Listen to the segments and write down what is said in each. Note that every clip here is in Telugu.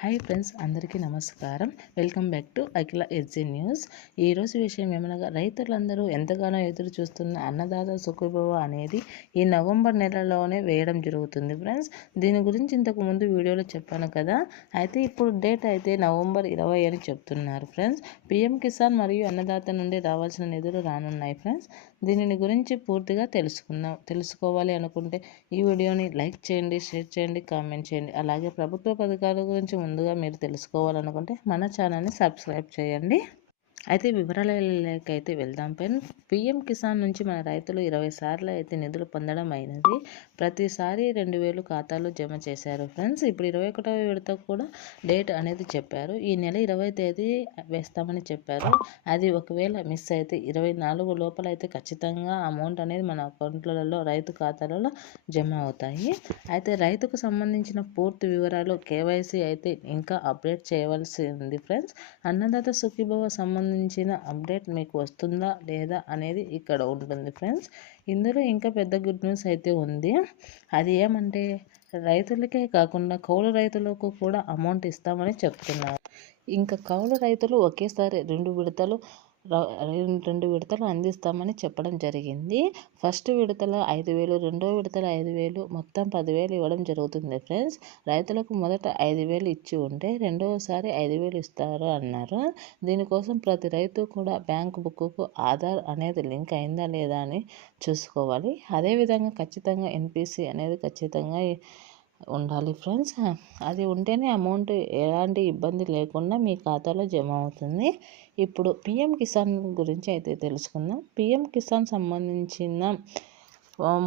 హాయ్ ఫ్రెండ్స్, అందరికీ నమస్కారం. Welcome back to Akhila SG news. ఈరోజు విషయం ఏమనగా, రైతులందరూ ఎంతగానో ఎదురు చూస్తున్న అన్నదాత సుఖీభవ అనేది ఈ నవంబర్ నెలలోనే వేయడం జరుగుతుంది ఫ్రెండ్స్. దీని గురించి ఇంతకు ముందు వీడియోలో చెప్పాను కదా. అయితే ఇప్పుడు డేట్ అయితే నవంబర్ 20 అని చెప్తున్నారు ఫ్రెండ్స్. పిఎం కిసాన్ మరియు అన్నదాత నుండి రావాల్సిన నిధులు రానున్నాయి ఫ్రెండ్స్. దీనిని గురించి పూర్తిగా తెలుసుకోవాలి అనుకుంటే ఈ వీడియోని లైక్ చేయండి, షేర్ చేయండి, కామెంట్ చేయండి. అలాగే ప్రభుత్వ పథకాల గురించి ముందుగా మీరు తెలుసుకోవాలనుకుంటే మన ఛానల్ని సబ్స్క్రైబ్ చేయండి. అయితే వివరాలకైతే వెళ్దాం ఫ్రెండ్స్. పిఎం కిసాన్ నుంచి మన రైతులు 20 సార్లు అయితే నిధులు పొందడం అయినది. ప్రతిసారి 2000 ఖాతాలో జమ చేశారు ఫ్రెండ్స్. ఇప్పుడు 21వ విడత కూడా డేట్ అనేది చెప్పారు. ఈ నెల 20వ తేదీ వేస్తామని చెప్పారు. అది ఒకవేళ మిస్ అయితే 24 లోపల అయితే ఖచ్చితంగా అమౌంట్ అనేది మన అకౌంట్లలో రైతు ఖాతాలలో జమ అవుతాయి. అయితే రైతుకు సంబంధించిన పూర్తి వివరాలు కేవైసీ అయితే ఇంకా అప్డేట్ చేయవలసి ఉంది ఫ్రెండ్స్. అన్నదాత సుఖీభవ సంబంధించిన అప్డేట్ మీకు వస్తుందా లేదా అనేది ఇక్కడ ఉంటుంది ఫ్రెండ్స్. ఇందులో ఇంకా పెద్ద గుడ్ న్యూస్ అయితే ఉంది. అది ఏమంటే, రైతులకే కాకుండా కౌలు రైతులకు కూడా అమౌంట్ ఇస్తామని చెప్తున్నారు. ఇంకా కౌలు రైతులు ఒకేసారి 2 విడతలు అందిస్తామని చెప్పడం జరిగింది. ఫస్ట్ విడతలో 5,000, రెండో విడతలో 5,000, మొత్తం 10,000 ఇవ్వడం జరుగుతుంది ఫ్రెండ్స్. రైతులకు మొదట 5,000 ఇచ్చి ఉంటే రెండవసారి 5,000 ఇస్తారు అన్నారు. దీనికోసం ప్రతి రైతు కూడా బ్యాంక్ బుక్కు ఆధార్ అనేది లింక్ అయిందా లేదా అని చూసుకోవాలి. అదేవిధంగా ఖచ్చితంగా ఎన్పిసి అనేది ఖచ్చితంగా ఉండాలి ఫ్రెండ్స్. అది ఉంటేనే అమౌంట్ ఎలాంటి ఇబ్బంది లేకుండా మీ ఖాతాలో జమ అవుతుంది. ఇప్పుడు పిఎం కిసాన్ గురించి అయితే తెలుసుకుందాం. పిఎం కిసాన్ సంబంధించిన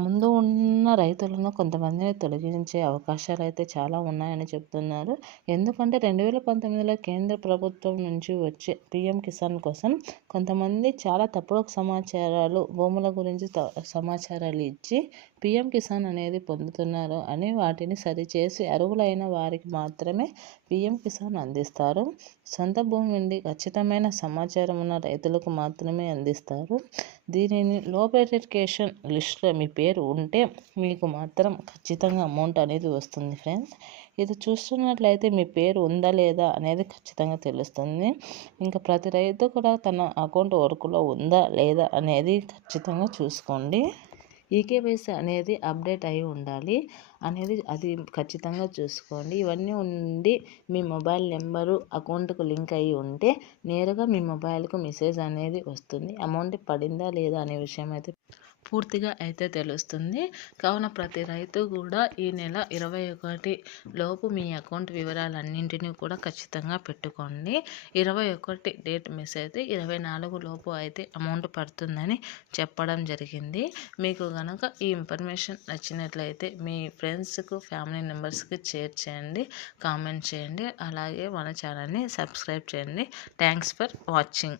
ముందు ఉన్న రైతులను కొంతమందిని తొలగించే అవకాశాలు అయితే చాలా ఉన్నాయని చెప్తున్నారు. ఎందుకంటే 2019లో కేంద్ర ప్రభుత్వం నుంచి వచ్చే పిఎం కిసాన్ కోసం కొంతమంది చాలా తప్పుడు సమాచారాలు, భూముల గురించి సమాచారాలు ఇచ్చి పిఎం కిసాన్ అనేది పొందుతున్నారు అని వాటిని సరిచేసి అర్హులైన వారికి మాత్రమే పిఎం కిసాన్ అందిస్తారు. సొంత భూమి నుండి ఖచ్చితమైన సమాచారం ఉన్న రైతులకు మాత్రమే అందిస్తారు. దీనిని లో వెరిఫికేషన్ లిస్ట్లో మీ పేరు ఉంటే మీకు మాత్రం ఖచ్చితంగా అమౌంట్ అనేది వస్తుంది ఫ్రెండ్స్. ఇది చూస్తున్నట్లయితే మీ పేరు ఉందా లేదా అనేది ఖచ్చితంగా తెలుస్తుంది. ఇంకా ప్రతి రైతు కూడా తన అకౌంట్ వర్క్లో ఉందా లేదా అనేది ఖచ్చితంగా చూసుకోండి. ఈకేవైసీ అనేది అప్డేట్ అయి ఉండాలి అనేది అది ఖచ్చితంగా చూసుకోండి. ఇవన్నీ ఉండి మీ మొబైల్ నెంబరు అకౌంట్కు లింక్ అయ్యి ఉంటే నేరుగా మీ మొబైల్కు మెసేజ్ అనేది వస్తుంది. అమౌంట్ పడిందా లేదా అనే విషయం అయితే పూర్తిగా అయితే తెలుస్తుంది. కావున ప్రతి రైతు కూడా ఈ నెల 21 లోపు మీ అకౌంట్ వివరాలన్నింటినీ కూడా ఖచ్చితంగా పెట్టుకోండి. 21 డేట్ మిస్ అయితే 24 లోపు అయితే అమౌంట్ పడుతుందని చెప్పడం జరిగింది. మీకు కనుక ఈ ఇన్ఫర్మేషన్ నచ్చినట్లయితే మీ ఫ్రెండ్స్కు, ఫ్యామిలీ మెంబర్స్కి షేర్ చేయండి, కామెంట్ చేయండి. అలాగే మన ఛానల్ని సబ్స్క్రైబ్ చేయండి. Thanks for watching.